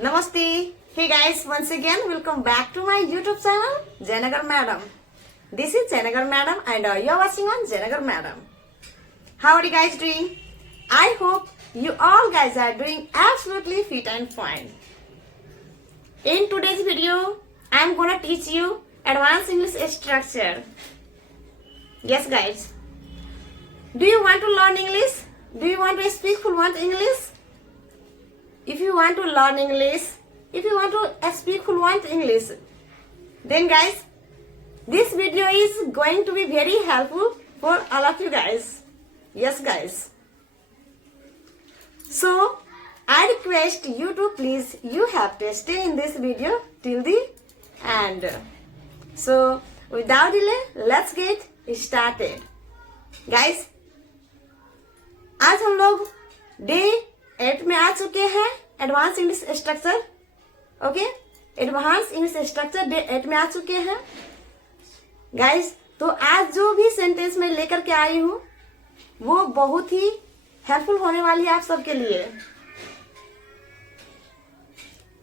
Namaste. Hey guys, once again, welcome back to my YouTube channel, Jayanagar Madam. This is Jayanagar Madam and you're watching on Jayanagar Madam. How are you guys doing? I hope you all guys are doing absolutely fit and fine. In today's video, I'm gonna teach you advanced English structure. Yes guys. Do you want to learn English? Do you want to speak fluent English? If you want to learn English, if you want to speak fluent English, then guys, this video is going to be very helpful for all of you guys. Yes guys. So, I request you to please, you have to stay in this video till the end. So, without delay, let's get started. Guys, आज हम लोग day 8 में आ चुके हैं advance English structure. Okay, advance English structure day 8 में आ चुके हैं guys. तो आज जो भी सेंटेंस मैं लेकर के आई हूँ वो बहुत ही हेल्पफुल होने वाली है आप सबके लिए.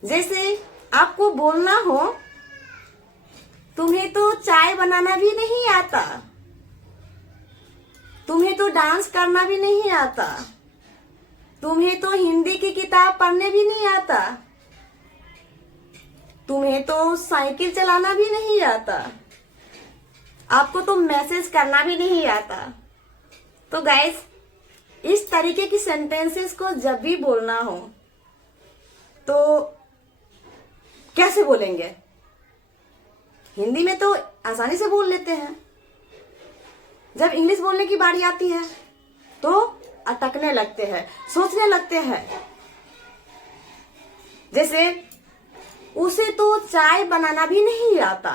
जैसे आपको बोलना हो, तुम्हें तो चाय बनाना भी नहीं आता, तुम्हें तो डांस करना भी नहीं आता, तुम्हें तो हिंदी की किताब पढ़ने भी नहीं आता, तुम्हें तो साइकिल चलाना भी नहीं आता, आपको तो मैसेज करना भी नहीं आता. तो गाइस, इस तरीके की सेंटेंसेस को जब भी बोलना हो तो कैसे बोलेंगे? हिंदी में तो आसानी से बोल लेते हैं, जब इंग्लिश बोलने की बारी आती है तो अटकने लगते हैं, सोचने लगते हैं. जैसे उसे तो चाय बनाना भी नहीं आता,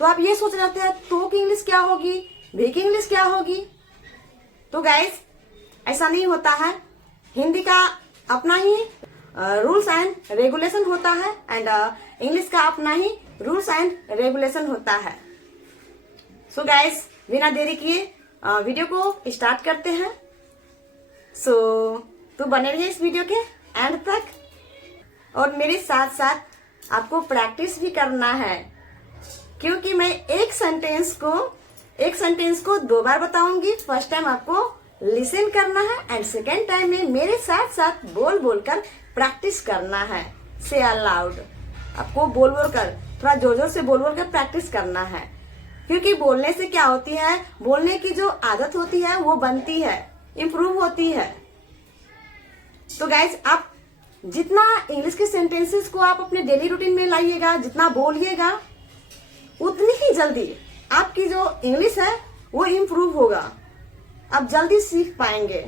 तो आप ये सोच रहे हैं तो की इंग्लिश क्या होगी, भी की इंग्लिश क्या होगी. तो गाइस, ऐसा नहीं होता है. हिंदी का अपना ही रूल्स एंड रेगुलेशन होता है एंड इंग्लिश का अपना ही रूल्स एंड रेगुलेशन होता है. सो गाइस, बिना देरी किए वीडियो को स्टार्ट करते हैं. सो तो बने रहिए इस वीडियो के एंड तक, और मेरे साथ साथ आपको प्रैक्टिस भी करना है, क्योंकि मैं एक सेंटेंस को 2 बार बताऊंगी. फर्स्ट टाइम आपको लिसन करना है एंड सेकेंड टाइम में मेरे साथ साथ बोल बोल कर प्रैक्टिस करना है. से अलाउड आपको बोल बोल कर, थोड़ा जोर जोर से बोल बोल कर प्रैक्टिस करना है, क्योंकि बोलने से क्या होती है, बोलने की जो आदत होती है वो बनती है, इम्प्रूव होती है. तो गाइस, आप जितना इंग्लिश के सेंटेंसेस को आप अपने डेली रूटीन में लाइएगा, जितना बोलिएगा, उतनी ही जल्दी आपकी जो इंग्लिश है वो इम्प्रूव होगा, आप जल्दी सीख पाएंगे.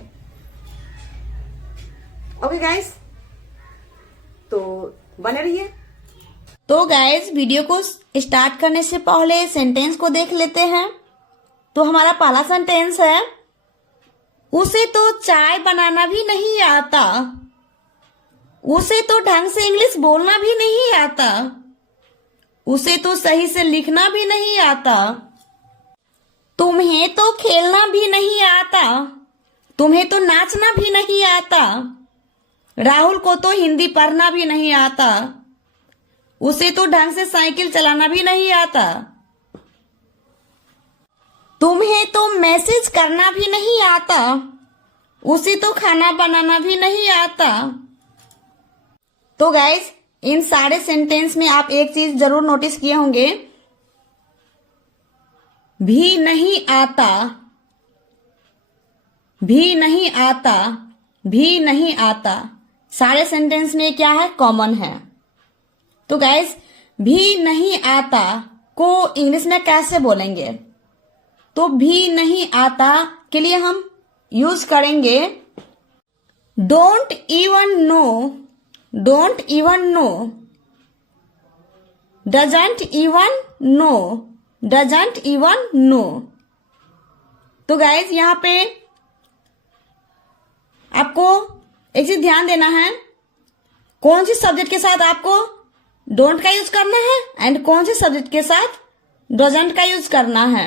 ओके गाइस, तो बने रहिए. तो गाइस, वीडियो को स्टार्ट करने से पहले सेंटेंस को देख लेते हैं. तो हमारा पहला सेंटेंस है, उसे तो चाय बनाना भी नहीं आता, उसे तो ढंग से इंग्लिश बोलना भी नहीं आता, उसे तो सही से लिखना भी नहीं आता, तुम्हें तो खेलना भी नहीं आता, तुम्हें तो नाचना भी नहीं आता, राहुल को तो हिंदी पढ़ना भी नहीं आता, उसे तो ढंग से साइकिल चलाना भी नहीं आता, तुम्हें तो मैसेज करना भी नहीं आता, उसे तो खाना बनाना भी नहीं आता. तो गाइस, इन सारे सेंटेंस में आप एक चीज जरूर नोटिस किए होंगे, भी नहीं आता, भी नहीं आता, भी नहीं आता. सारे सेंटेंस में क्या है, कॉमन है. तो गाइस, भी नहीं आता को इंग्लिश में कैसे बोलेंगे? तो भी नहीं आता के लिए हम यूज करेंगे don't even no, don't even know, doesn't even know, doesn't even no. तो गाइस, यहाँ पे आपको एक चीज ध्यान देना है, कौन सी सब्जेक्ट के साथ आपको डोंट का यूज करना है एंड कौन से सब्जेक्ट के साथ डजंट का यूज करना है.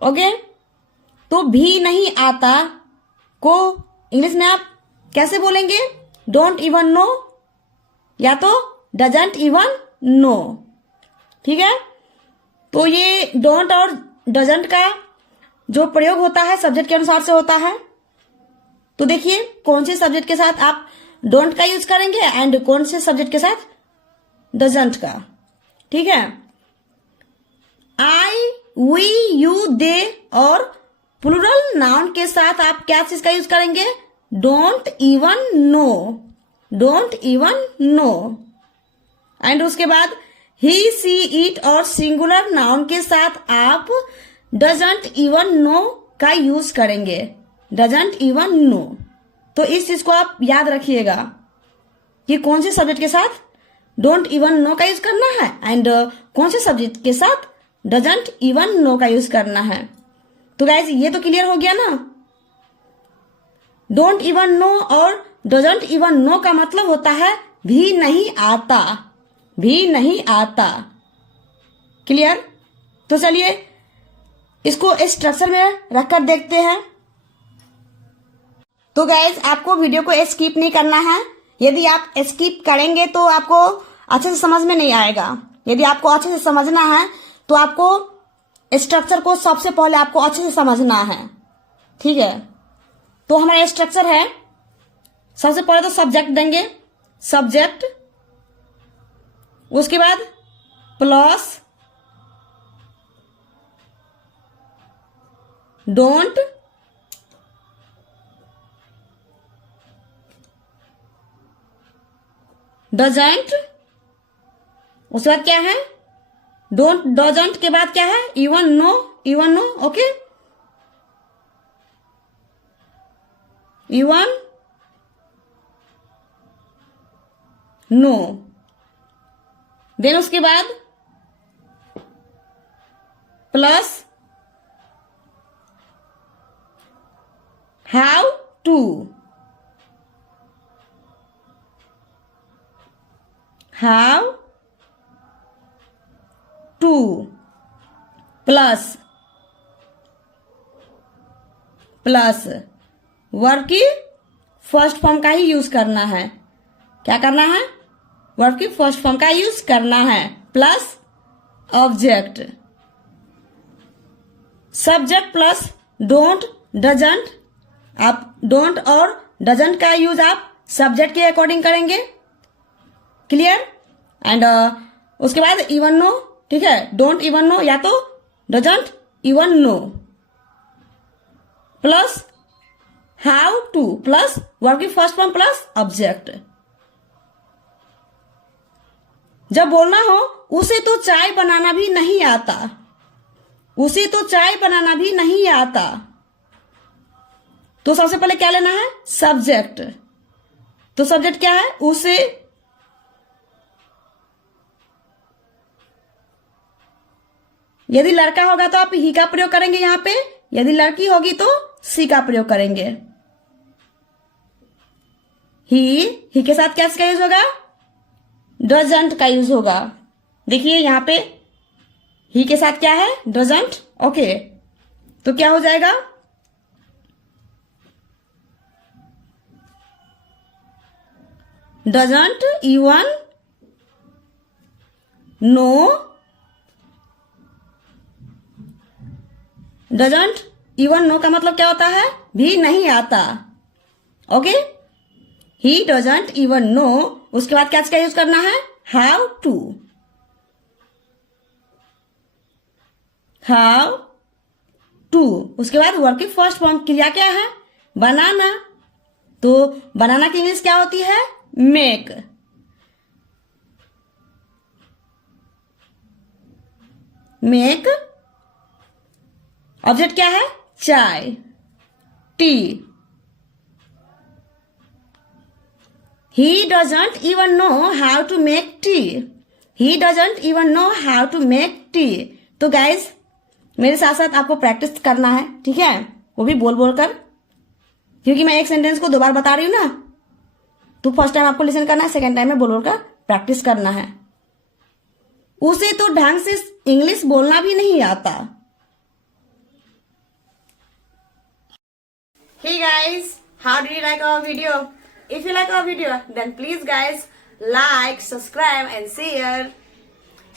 ओके, तो भी नहीं आता को इंग्लिश में आप कैसे बोलेंगे? डोंट इवन नो या तो डजंट इवन नो। ठीक है, तो ये डोंट और डजंट का जो प्रयोग होता है सब्जेक्ट के अनुसार से होता है। तो देखिए कौन से सब्जेक्ट के साथ आप डोंट का यूज करेंगे एंड कौन से सब्जेक्ट के साथ डजंट का। ठीक है, आई, वी, यू, दे और प्लूरल नाउन के साथ आप क्या चीज का यूज करेंगे? Don't even no, don't even no. And उसके बाद ही, सी, इट और सिंगुलर नाउन के साथ आप डजंट इवन नो का यूज करेंगे, डजंट इवन नो। तो इस चीज को आप याद रखिएगा कि कौन से सब्जेक्ट के साथ डोंट इवन नो का यूज करना है एंड कौन से सब्जेक्ट के साथ डजंट इवन नो का यूज करना है। तो गाइज ये तो क्लियर हो गया ना। डोंट इवन नो और डजंट इवन नो का मतलब होता है भी नहीं आता, भी नहीं आता। क्लियर? तो चलिए इसको स्ट्रक्चर में रखकर देखते हैं। तो गाइज आपको वीडियो को स्किप नहीं करना है। यदि आप स्किप करेंगे तो आपको अच्छे से समझ में नहीं आएगा। यदि आपको अच्छे से समझना है तो आपको स्ट्रक्चर को सबसे पहले आपको अच्छे से समझना है। ठीक है, तो हमारा स्ट्रक्चर है, सबसे पहले तो सब्जेक्ट देंगे, सब्जेक्ट, उसके बाद प्लस डोंट, डजंट, उसके बाद क्या है? डोंट डजंट के बाद क्या है? Even know, even know. Okay, even know. Then उसके बाद plus how to, how to plus plus verb की फर्स्ट फॉर्म का ही यूज करना है। क्या करना है? वर्ब की फर्स्ट फॉर्म का यूज करना है। Plus object, subject plus don't, doesn't. आप डोंट और डजंट का यूज आप सब्जेक्ट के अकॉर्डिंग करेंगे। क्लियर? एंड उसके बाद इवन नो। ठीक है, डोंट इवन नो या तो doesn't even no plus how to plus verb की फर्स्ट फॉर्म प्लस ऑब्जेक्ट। जब बोलना हो उसे तो चाय बनाना भी नहीं आता, उसे तो चाय बनाना भी नहीं आता, तो सबसे पहले क्या लेना है? सब्जेक्ट। तो सब्जेक्ट क्या है? उसे। यदि लड़का होगा तो आप ही का प्रयोग करेंगे यहां पे, यदि लड़की होगी तो सी का प्रयोग करेंगे। ही के साथ क्या का यूज होगा? डजंट का यूज होगा। देखिए यहां पे ही के साथ क्या है? डजंट। ओके, तो क्या हो जाएगा? Doesn't even know, doesn't even know का मतलब क्या होता है? भी नहीं आता। Okay, he doesn't even know. उसके बाद क्या यूज करना है? How to, how to. उसके बाद वर्ब की फर्स्ट फॉर्म क्रिया क्या है? बनाना। तो बनाना की इंग्लिश क्या होती है? मेक। मेक। ऑब्जेक्ट क्या है? चाय, T. He doesn't even know how to make tea. He doesn't even know how to make tea. तो गाइज मेरे साथ साथ आपको प्रैक्टिस करना है। ठीक है, वो भी बोल बोल कर, क्योंकि मैं एक सेंटेंस को 2 बार बता रही हूं ना। तो फर्स्ट टाइम आपको लिसन करना है, सेकेंड टाइम में बोल बोल कर प्रैक्टिस करना है। उसे तो ढंग से इंग्लिश बोलना भी नहीं आता। Hey guys, how did you like our video? if you like our video, then please guys like, subscribe and share.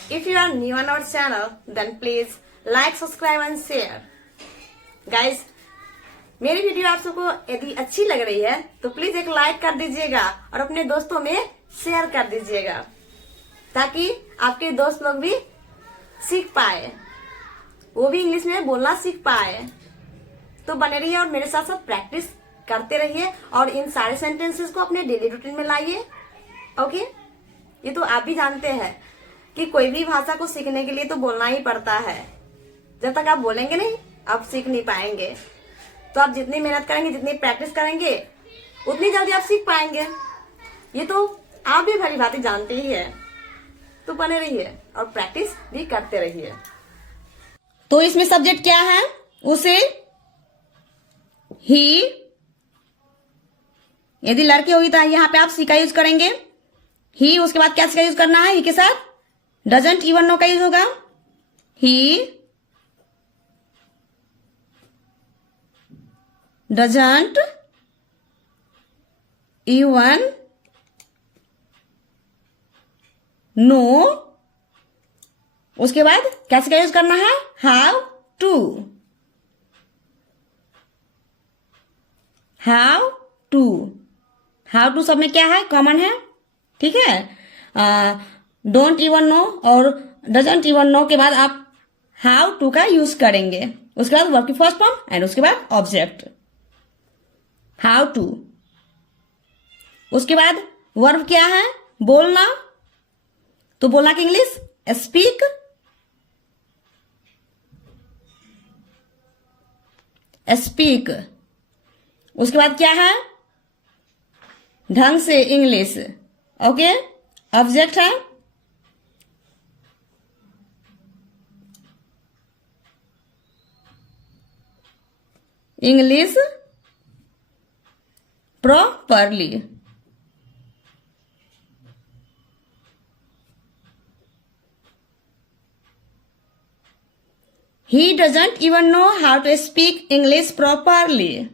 If you are new on our channel, then please like, subscribe and share. Guys, मेरी video आप सबको यदि अच्छी लग रही है तो please एक लाइक कर दीजिएगा और अपने दोस्तों में शेयर कर दीजिएगा, ताकि आपके दोस्त लोग भी सीख पाए, वो भी इंग्लिश में बोलना सीख पाए। तो बने रहिए और मेरे साथ साथ प्रैक्टिस करते रहिए और इन सारे सेंटेंसेस को अपने डेली रूटीन में लाइए। ओके, ये तो आप भी जानते हैं कि कोई भी भाषा को सीखने के लिए तो बोलना ही पड़ता है। जब तक आप बोलेंगे नहीं, आप सीख नहीं पाएंगे। तो आप जितनी मेहनत करेंगे, जितनी प्रैक्टिस करेंगे, उतनी जल्दी आप सीख पाएंगे। ये तो आप भी भली भांति जानते ही है। तो बने रहिए और प्रैक्टिस भी करते रहिए। तो इसमें सब्जेक्ट क्या है? उसे, ही। यदि लड़के होगी तो यहाँ पे आप सी का यूज करेंगे, ही। उसके बाद क्या का यूज करना है? ही के साथ डजंट इवन नो का यूज होगा, ही डजंट इवन नो। उसके बाद कैसे का यूज करना है? How to, how to. How to सब में क्या है? कॉमन है, ठीक है। डोंट इवन नो और डजंट इवन नो के बाद आप हाउ टू का यूज करेंगे। उसके बाद वर्ब की फर्स्ट फॉर्म एंड उसके बाद ऑब्जेक्ट, हाउ टू। उसके बाद वर्ब क्या है? बोलना। तो बोलना की इंग्लिश स्पीक, स्पीक। उसके बाद क्या है? ढंग से इंग्लिश, ओके। ऑब्जेक्ट है English properly. He doesn't even know how to speak English properly.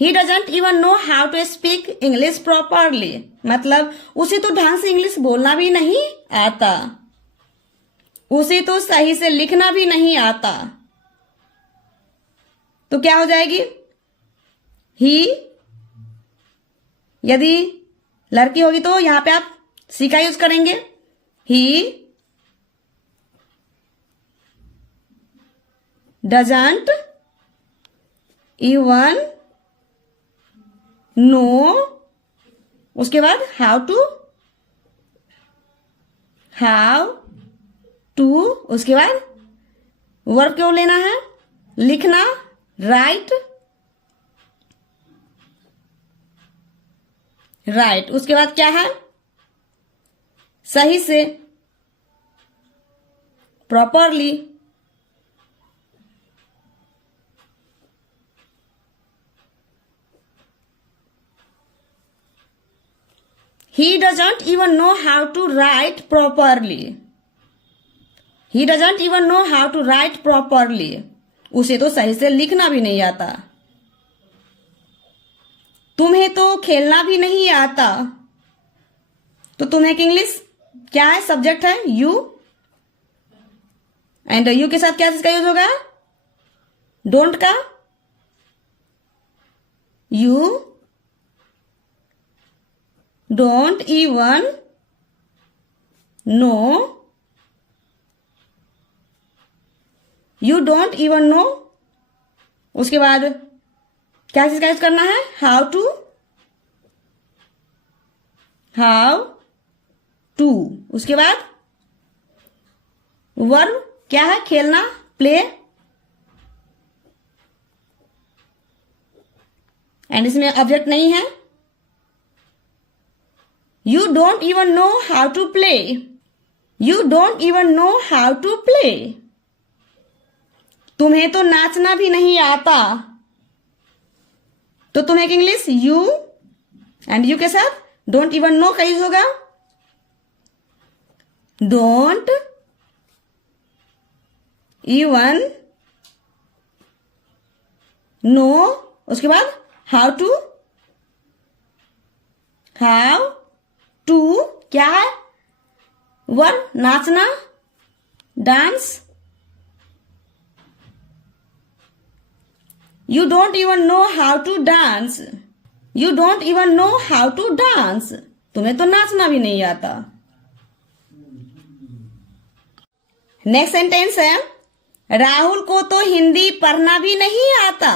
He doesn't even know how to speak English properly. मतलब उसे तो ढंग से इंग्लिश बोलना भी नहीं आता, उसे तो सही से लिखना भी नहीं आता। तो क्या हो जाएगी? ही। यदि लड़की होगी तो यहां पे आप सी का यूज करेंगे, ही डजंट इवन नो। उसके बाद हाउ टू, हाउ टू। उसके बाद वर्ब क्यों लेना है? लिखना, राइट, राइट। उसके बाद क्या है? सही से, properly. He doesn't even know how to write properly. He doesn't even know how to write properly. उसे तो सही से लिखना भी नहीं आता। तुम्हें तो खेलना भी नहीं आता। तो तुम्हें की इंग्लिश क्या है? सब्जेक्ट है यू, एंड यू के साथ क्या चीज का यूज होगा? डोंट का, you don't even know, you don't even know. उसके बाद क्या चीज का यूज करना है? How to, how to. उसके बाद वर्ब क्या है? खेलना, प्ले। एंड इसमें ऑब्जेक्ट नहीं है। You don't even know how to play, you don't even know how to play. तुम्हें तो नाचना भी नहीं आता। तो तुम्हें इंग्लिश यू, एंड यू के साथ डोंट इवन नो का यूज होगा, डोंट इवन नो। उसके बाद हाउ टू, हाउ टू क्या है? वर्ब नाचना, dance. You don't even know how to dance. You don't even know how to dance. तुम्हें तो नाचना भी नहीं आता। नेक्स्ट सेंटेंस है राहुल को तो हिंदी पढ़ना भी नहीं आता।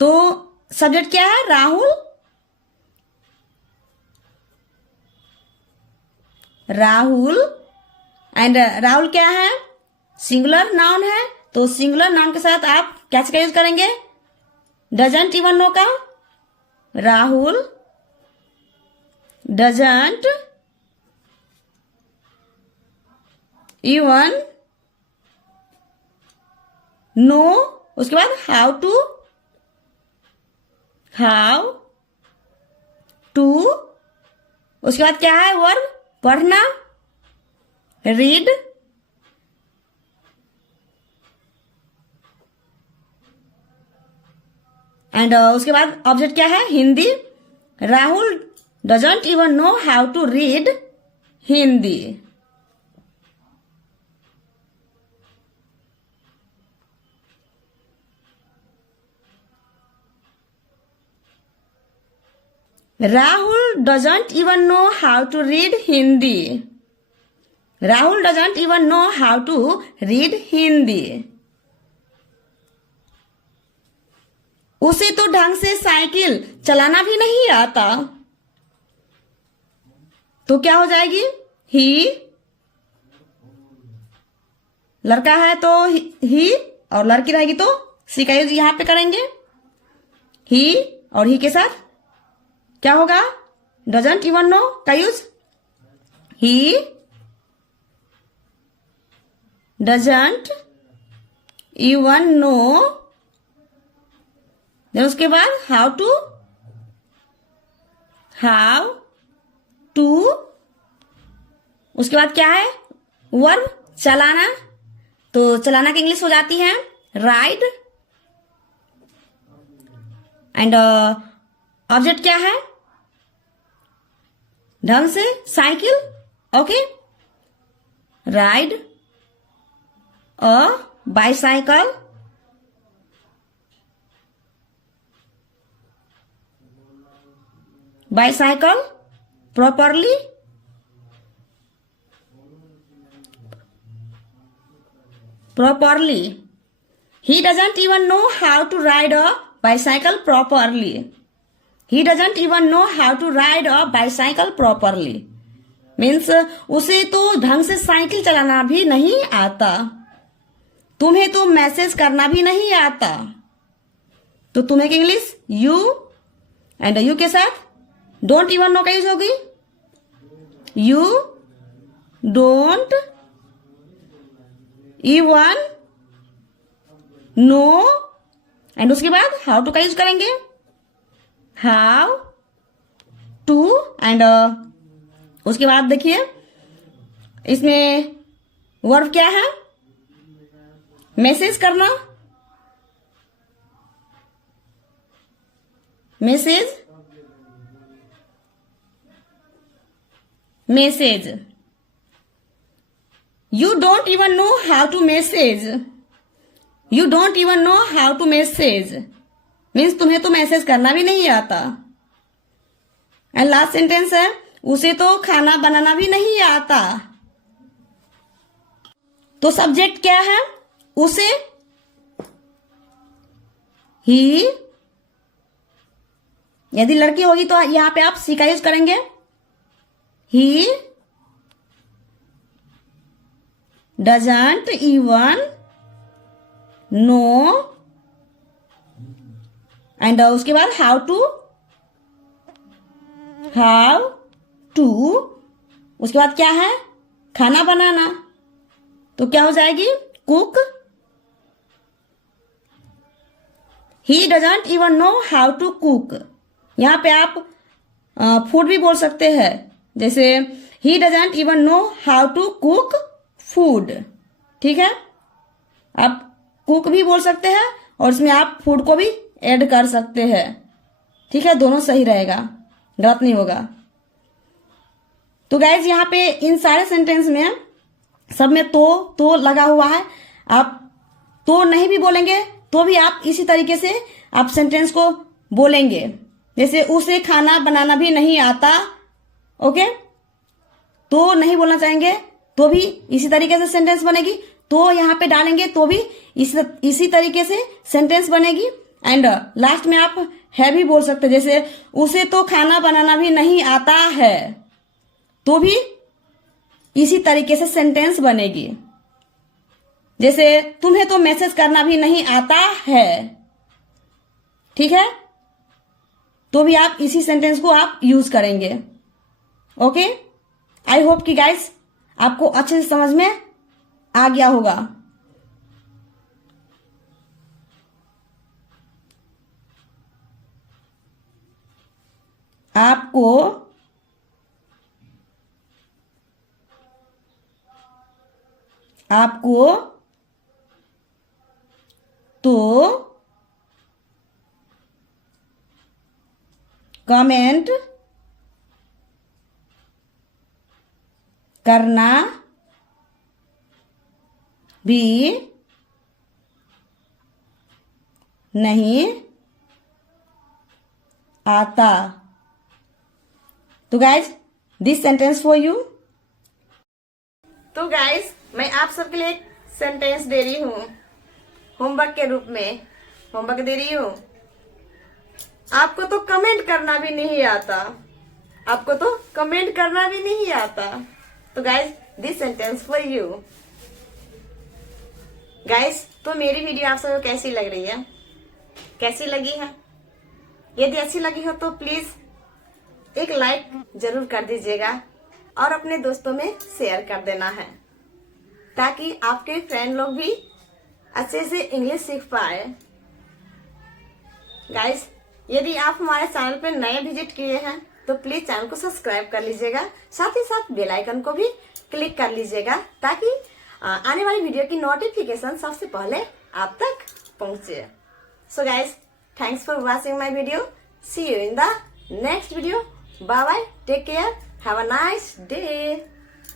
तो सब्जेक्ट क्या है? राहुल। राहुल एंड राहुल क्या है? सिंगुलर नाउन है। तो सिंगुलर नाउन के साथ आप क्या का यूज करेंगे? डजंट इवन नो का। राहुल डजंट इवन नो, उसके बाद हाउ टू, उसके बाद क्या है? वर्ब पढ़ना, रीड। एंड उसके बाद ऑब्जेक्ट क्या है? Hindi. Rahul doesn't even know how to read Hindi. Rahul doesn't even know how to read Hindi. Rahul doesn't even know how to read Hindi. उसे तो ढंग से साइकिल चलाना भी नहीं आता। तो क्या हो जाएगी? ही। लड़का है तो ही, और लड़की रहेगी तो सी का यूज यहां पे करेंगे। ही और ही के साथ क्या होगा? डजंट इवन नो का use. He doesn't even know, then उसके बाद हाउ टू, उसके बाद क्या है? वर्ब चलाना। तो चलाना की इंग्लिश हो जाती है राइड। एंड ऑब्जेक्ट क्या है? ढंग से cycle. Okay, ride a bicycle. Bicycle properly। He doesn't even know how to ride a bicycle properly. He doesn't even know how to ride a bicycle properly. Means उसे तो ढंग से cycle चलाना भी नहीं आता। तुम्हें तो मैसेज करना भी नहीं आता। तो तुम्हें की इंग्लिश यू, एंड यू के साथ डोंट इवन नो का यूज होगी। You don't even no, and उसके बाद हाउ टू का यूज करेंगे। हाउ टू, एंड उसके बाद देखिए इसमें वर्ब क्या है? मैसेज करना, message. You don't even know how to message. You don't even know how to message. Means तुम्हें तो मैसेज करना भी नहीं आता। एंड लास्ट सेंटेंस है उसे तो खाना बनाना भी नहीं आता। तो सब्जेक्ट क्या है? उसे। ही, यदि लड़की होगी तो यहां पे आप सी का यूज करेंगे। ही doesn't even know, एंड उसके बाद हाउ टू, उसके बाद क्या है? खाना बनाना। तो क्या हो जाएगी? Cook. He doesn't even know how to cook. यहां पे आप फूड भी बोल सकते हैं, जैसे he doesn't even know how to cook food. ठीक है, आप कुक भी बोल सकते हैं और इसमें आप फूड को भी ऐड कर सकते हैं। ठीक है, दोनों सही रहेगा, गलत नहीं होगा। तो गाइज यहाँ पे इन सारे सेंटेंस में सब में तो लगा हुआ है। आप तो नहीं भी बोलेंगे तो भी आप इसी तरीके से आप सेंटेंस को बोलेंगे। जैसे उसे खाना बनाना भी नहीं आता, ओके, तो नहीं बोलना चाहेंगे तो भी इसी तरीके से सेंटेंस बनेगी। तो यहाँ पे डालेंगे तो भी इसी तरीके से सेंटेंस बनेगी। एंड लास्ट में आप है भी बोल सकते, जैसे उसे तो खाना बनाना भी नहीं आता है, तो भी इसी तरीके से सेंटेंस बनेगी। जैसे तुम्हें तो मैसेज करना भी नहीं आता है, ठीक है, तो भी आप इसी सेंटेंस को आप यूज करेंगे। ओके, आई होप कि गाइस आपको अच्छे से समझ में आ गया होगा। आपको तो कमेंट करना भी नहीं आता। तो guys this sentence for you. तो गाइज मैं आप सबके लिए एक सेंटेंस दे रही हूँ, होमवर्क के रूप में होमवर्क दे रही हूँ। आपको तो कमेंट करना भी नहीं आता, आपको तो कमेंट करना भी नहीं आता। तो guys this sentence for you. Guys तो मेरी वीडियो आप सबको कैसी लग रही है, कैसी लगी है? यदि अच्छी लगी हो तो प्लीज एक लाइक जरूर कर दीजिएगा और अपने दोस्तों में शेयर कर देना है, ताकि आपके फ्रेंड लोग भी अच्छे से इंग्लिश सीख पाए। गाइस यदि आप हमारे चैनल पर नए विजिट किए हैं तो प्लीज चैनल को सब्सक्राइब कर लीजिएगा, साथ ही साथ बेल आइकन को भी क्लिक कर लीजिएगा, ताकि आने वाली वीडियो की नोटिफिकेशन सबसे पहले आप तक पहुंचे। So guys thanks for watching my video, see you in the next video, bye bye, take care, have a nice day.